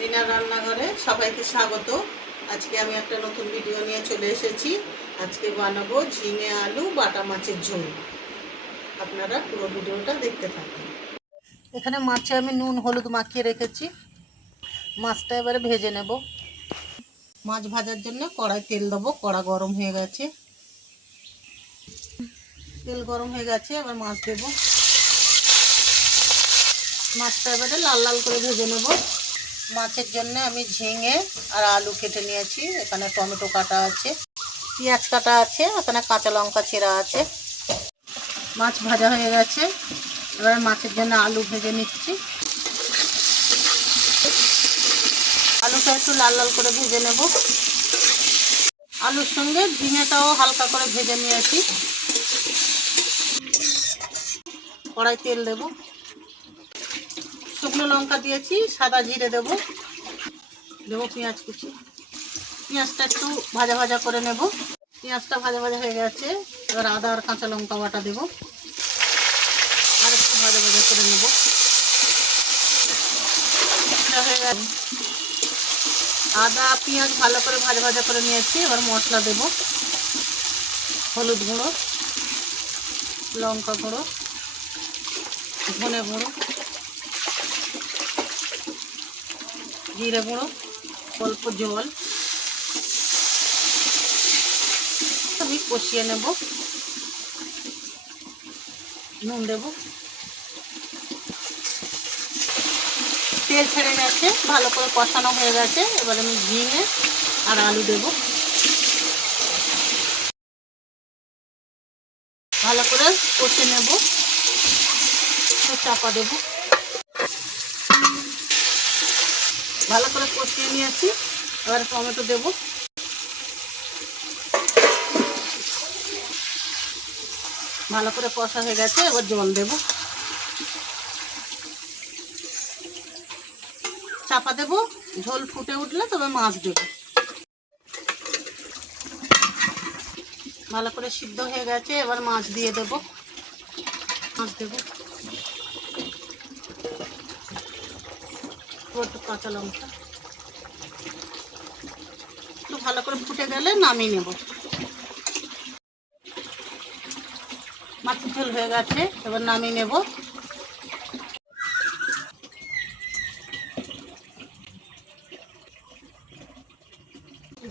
রিনা রান্নাঘরে সবাইকে স্বাগত। আজকে আমি একটা নতুন ভিডিও নিয়ে চলে এসেছি। আজকে বানাবো ঝিঙে আলু বাটা মাছের ঝোল। আপনারা পুরো ভিডিওটা দেখতে থাকুন। এখানে মাছে আমি নুন হলুদ মাখিয়ে রেখেছি। মাছটা এবারে ভেজে নেব। মাছ ভাজার জন্য কড়াই তেল দেবো। কড়া গরম হয়ে গেছে, তেল গরম হয়ে গেছে, এবার মাছ দেবো। মাছটা এবারে লাল লাল করে ভেজে নেব। মাছের জন্য আমি ঝিঙে আর আলু কেটে নিয়েছি। এখানে টমেটো কাটা আছে, পেঁয়াজ কাটা আছে, এখানে কাঁচা লঙ্কা চেরা আছে। মাছ ভাজা হয়ে গেছে, এবার মাছের জন্য আলু ভেজে নিচ্ছি। আলুটা একটু লাল লাল করে ভেজে নেব। আলুর সঙ্গে ঝিঙেটাও হালকা করে ভেজে নিয়েছি। কড়াই তেল দেব, শুকনো লঙ্কা দিয়েছি, সাদা জিরে দেবো, পেঁয়াজ কুচি। পেঁয়াজটা একটু ভাজা ভাজা করে নেব। পেঁয়াজটা ভাজা ভাজা হয়ে গেছে, এবার আদা আর কাঁচা লঙ্কা বাটা দেবো, আর একটু ভাজা ভাজা করে নেব। হয়ে গেছে, আদা পেঁয়াজ ভালো করে ভাজা ভাজা করে নিয়েছি। এবার মশলা দেব, হলুদ গুঁড়ো, লঙ্কা গুঁড়ো, ধনে গুঁড়ো, জিরে গুঁড়ো, অল্প জল আমি কষিয়ে নেব। নুন দেব। তেল ছেড়ে গেছে, ভালো করে কষানো হয়ে গেছে। এবার আমি ঝিঙে আর আলু দেব, ভালো করে কষে নেব। চাপা দেব, ভালো করে কষিয়ে নিয়েছি। এবার টমেটো দেব, ভালো করে কষা হয়ে গেছে। এবার জল দেব, চাপা দেব। ঝোল ফুটে উঠলে তবে মাছ দেব। ভালো করে সিদ্ধ হয়ে গেছে, এবার মাছ দিয়ে দেব। মাছ দেব, একটু কাঁচা লঙ্কা, একটু ভালো করে ফুটে গেলে নামিয়ে নেব। মাছের ঝোল হয়ে গেছে, এবার নামিয়ে নেব।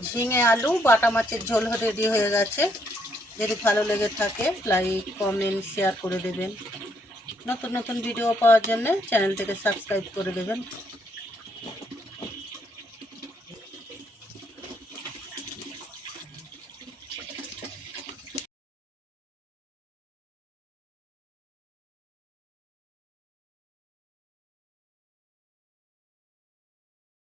ঝিঙে আলু বাটা মাছের ঝোল রেডি হয়ে গেছে। যদি ভালো লেগে থাকে লাইক কমেন্ট শেয়ার করে দেবেন। নতুন নতুন ভিডিও পাওয়ার জন্য চ্যানেলটিকে সাবস্ক্রাইব করে দেবেন।